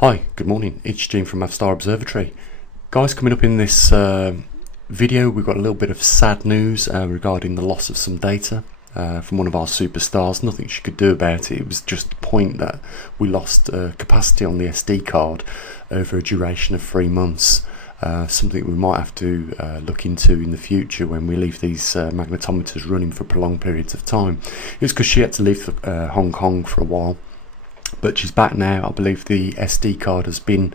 Hi, good morning. It's Gene from maverickstar Observatory. Guys, coming up in this video, we've got a little bit of sad news regarding the loss of some data from one of our superstars. Nothing she could do about it. It was just the point that we lost capacity on the SD card over a duration of 3 months. Something we might have to look into in the future when we leave these magnetometers running for prolonged periods of time. It was because she had to leave Hong Kong for a while. But she's back now. I believe the SD card has been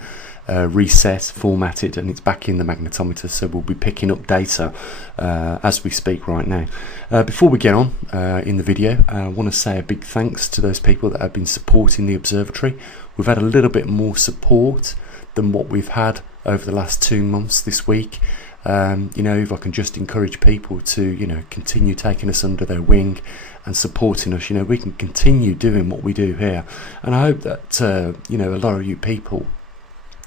reset, formatted, and it's back in the magnetometer, so we'll be picking up data as we speak right now. Before we get on in the video, I want to say a big thanks to those people that have been supporting the observatory. We've had a little bit more support than what we've had over the last 2 months this week. If I can just encourage people to continue taking us under their wing and supporting us, we can continue doing what we do here. And I hope that a lot of you people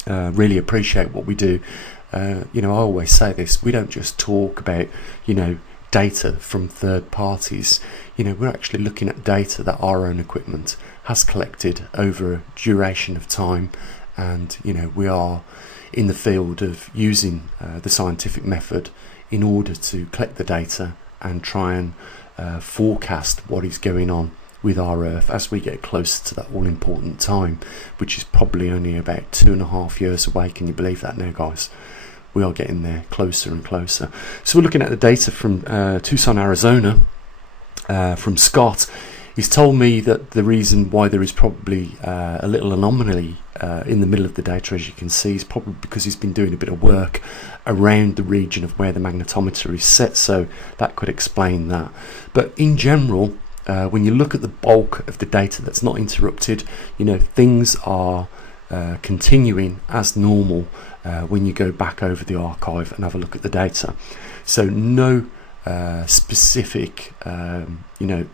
really appreciate what we do. I always say this: we don't just talk about data from third parties. We're actually looking at data that our own equipment has collected over a duration of time, and we are in the field of using the scientific method in order to collect the data and try and forecast what is going on with our Earth as we get closer to that all-important time, which is probably only about 2.5 years away. Can you believe that now, guys? We are getting there closer and closer. So we're looking at the data from Tucson, Arizona, from Scott. He's told me that the reason why there is probably a little anomaly in the middle of the data, as you can see, is probably because he's been doing a bit of work around the region of where the magnetometer is set, so that could explain that. But in general, when you look at the bulk of the data that's not interrupted, things are continuing as normal when you go back over the archive and have a look at the data. So no specific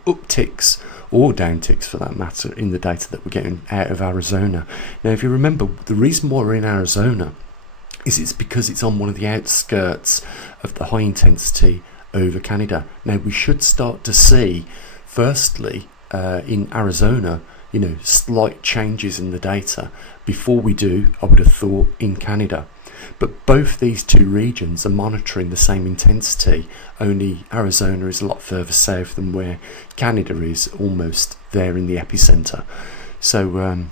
upticks or downticks for that matter in the data that we're getting out of Arizona. Now, if you remember, the reason why we're in Arizona is it's because it's on one of the outskirts of the high intensity over Canada. Now, we should start to see firstly in Arizona slight changes in the data before we do, I would have thought, in Canada. But both these two regions are monitoring the same intensity, only Arizona is a lot further south than where Canada is, almost there in the epicenter. So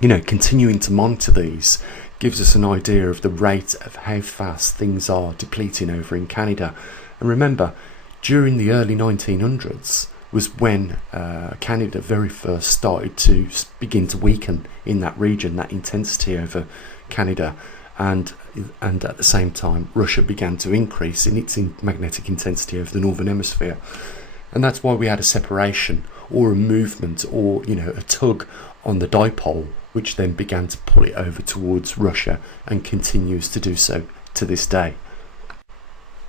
continuing to monitor these gives us an idea of the rate of how fast things are depleting over in Canada. And remember, during the early 1900s was when Canada very first started to begin to weaken in that region, that intensity over Canada. And at the same time, Russia began to increase in its magnetic intensity over the northern hemisphere, and that's why we had a separation or a movement or a tug on the dipole, which then began to pull it over towards Russia and continues to do so to this day.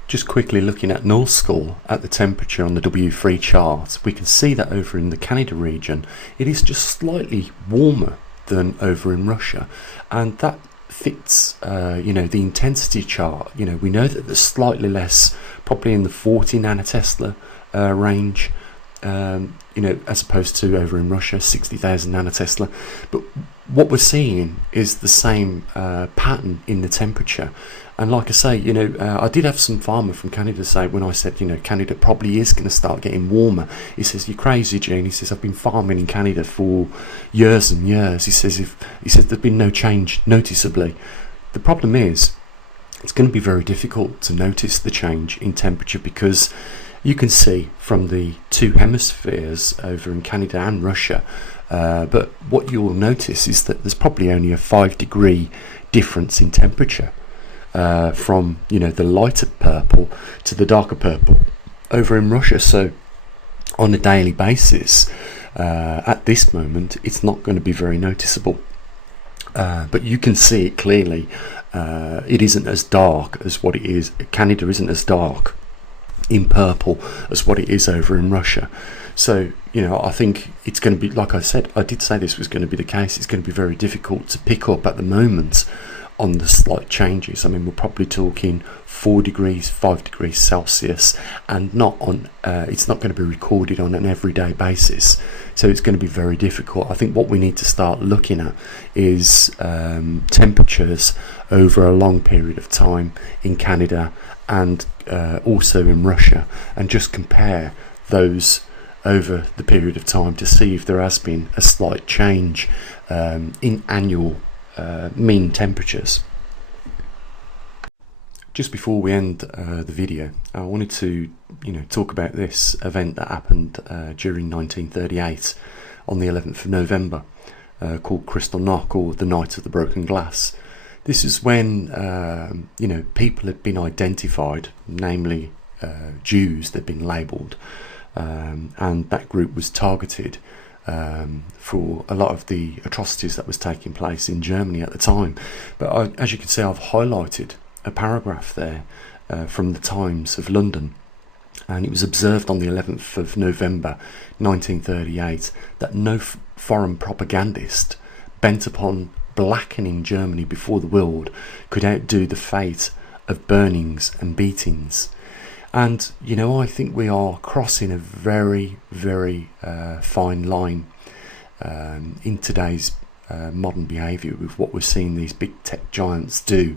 Just quickly looking at null score at the temperature on the W3 chart, we can see that over in the Canada region it is just slightly warmer than over in Russia, and that fits the intensity chart. We know that there's slightly less, probably in the 40 nanotesla range, as opposed to over in Russia 60,000 nanotesla. But what we're seeing is the same pattern in the temperature. And like I say, I did have some farmer from Canada say, when I said, Canada probably is going to start getting warmer, he says, "You're crazy, Gene." He says, "I've been farming in Canada for years and years." He says, there's been no change noticeably. The problem is, it's going to be very difficult to notice the change in temperature, because you can see from the two hemispheres over in Canada and Russia, but what you'll notice is that there's probably only a 5-degree difference in temperature from the lighter purple to the darker purple over in Russia. So on a daily basis, at this moment, it's not going to be very noticeable, but you can see it clearly. It isn't as dark as what it is. Canada isn't as dark in purple as what it is over in Russia. So I think it's going to be, like I said, I did say this was going to be the case. It's going to be very difficult to pick up at the moment on the slight changes. I mean, we're probably talking 4 degrees, 5 degrees Celsius, and not on. It's not going to be recorded on an everyday basis, so it's going to be very difficult. I think what we need to start looking at is temperatures over a long period of time in Canada and also in Russia, and just compare those over the period of time to see if there has been a slight change in annual mean temperatures. Just before we end the video, I wanted to talk about this event that happened during 1938 on the 11th of November, called Crystal Knock, or the Night of the Broken Glass. This is when people had been identified, namely Jews. They'd been labelled, and that group was targeted for a lot of the atrocities that was taking place in Germany at the time. But as you can see, I've highlighted a paragraph there from the Times of London, and it was observed on the 11th of November 1938 that no foreign propagandist bent upon blackening Germany before the world could outdo the fate of burnings and beatings. And I think we are crossing a very, very fine line in today's modern behaviour with what we're seeing these big tech giants do,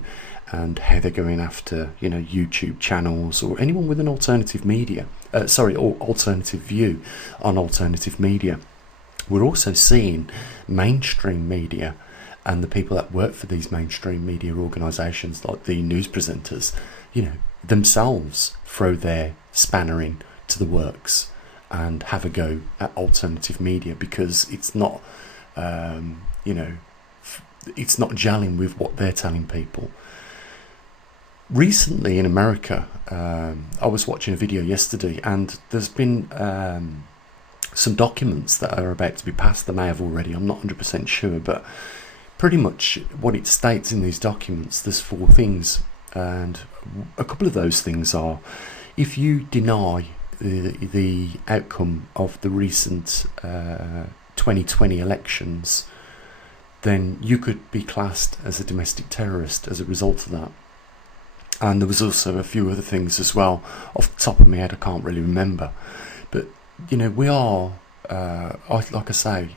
and how they're going after YouTube channels or anyone with an alternative media, or alternative view on alternative media. We're also seeing mainstream media and the people that work for these mainstream media organisations, like the news presenters, themselves throw their spanner in to the works and have a go at alternative media, because it's not it's not gelling with what they're telling people. Recently in America, I was watching a video yesterday, and there's been some documents that are about to be passed. They may have already, I'm not 100% sure, but pretty much what it states in these documents, there's 4 things, and a couple of those things are: if you deny the outcome of the recent 2020 elections, then you could be classed as a domestic terrorist as a result of that. And there was also a few other things as well. Off the top of my head, I can't really remember. But we are, like I say,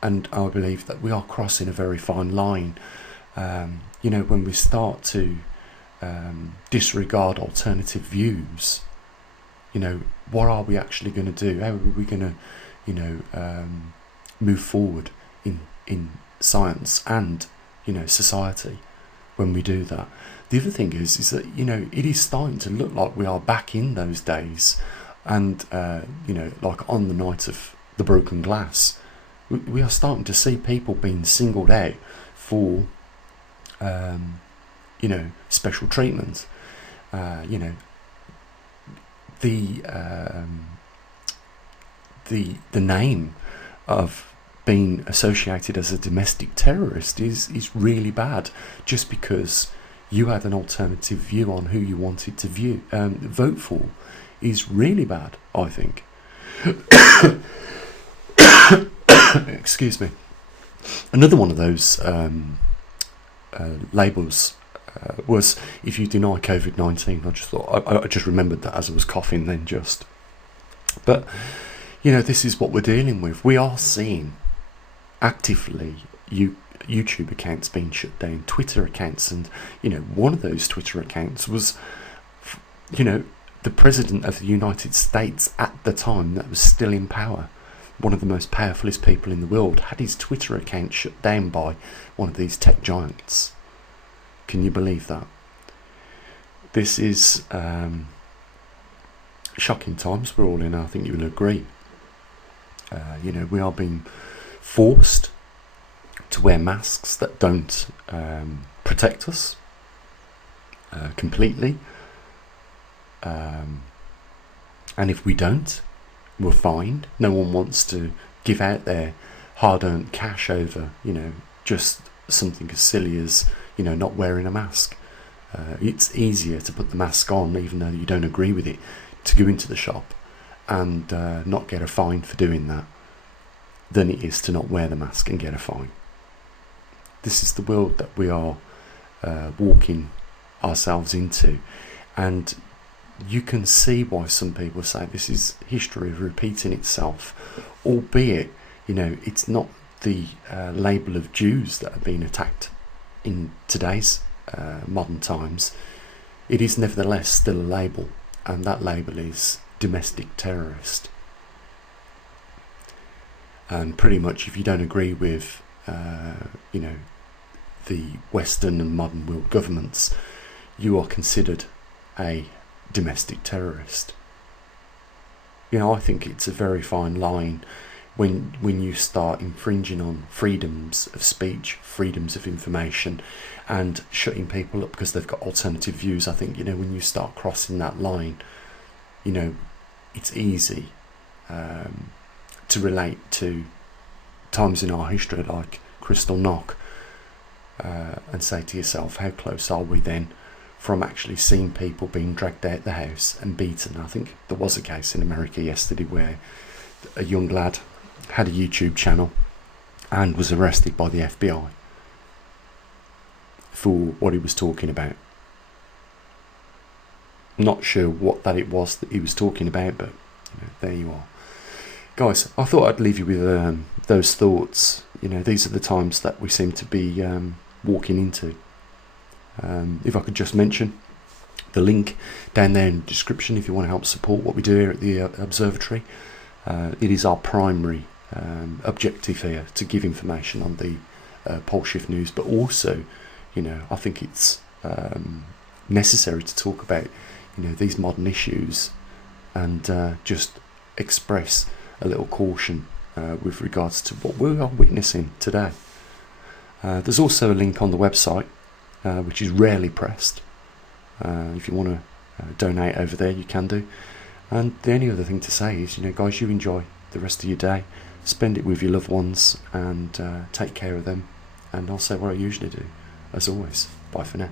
and I believe that we are crossing a very fine line. When we start to disregard alternative views, what are we actually going to do? How are we going to, move forward in science and society when we do that? The other thing is that it is starting to look like we are back in those days, and like on the night of the broken glass, we are starting to see people being singled out for special treatment. The name of being associated as a domestic terrorist is really bad, just because you had an alternative view on who you wanted to vote for, is really bad, I think. Excuse me. Another one of those labels was if you deny COVID-19. I just thought, I just remembered that as I was coughing then just. But, this is what we're dealing with. We are seeing actively YouTube accounts being shut down, Twitter accounts, and one of those Twitter accounts was the President of the United States at the time that was still in power, one of the most powerfulest people in the world, had his Twitter account shut down by one of these tech giants. Can you believe that? This is shocking times we're all in. I think you will agree. We are being forced to wear masks that don't protect us completely, and if we don't, we're fined. No one wants to give out their hard-earned cash over just something as silly as not wearing a mask. It's easier to put the mask on, even though you don't agree with it, to go into the shop and not get a fine for doing that, than it is to not wear the mask and get a fine. This is the world that we are walking ourselves into. And you can see why some people say this is history repeating itself, albeit, you know, it's not the label of Jews that are being attacked in today's modern times. It is nevertheless still a label, and that label is domestic terrorist. And pretty much, if you don't agree with, you know, the Western and modern world governments, you are considered a domestic terrorist. You know, I think it's a very fine line when you start infringing on freedoms of speech, freedoms of information, and shutting people up because they've got alternative views. I think, you know, when you start crossing that line, you know, it's easy to relate to times in our history like Crystal Knock, and say to yourself, how close are we then from actually seeing people being dragged out the house and beaten? I think there was a case in America yesterday where a young lad had a YouTube channel and was arrested by the FBI for what he was talking about. Not sure what that it was that he was talking about, but you know, there you are. Guys, I thought I'd leave you with those thoughts. You know, these are the times that we seem to be walking into. If I could just mention the link down there in the description if you want to help support what we do here at the observatory. It is our primary objective here to give information on the pole shift news, but also, you know, I think it's necessary to talk about, you know, these modern issues and just express a little caution with regards to what we are witnessing today. There's also a link on the website which is rarely pressed. If you want to donate over there, you can do. And the only other thing to say is, you know, guys, you enjoy the rest of your day, spend it with your loved ones, and take care of them. And I'll say what I usually do, as always, bye for now.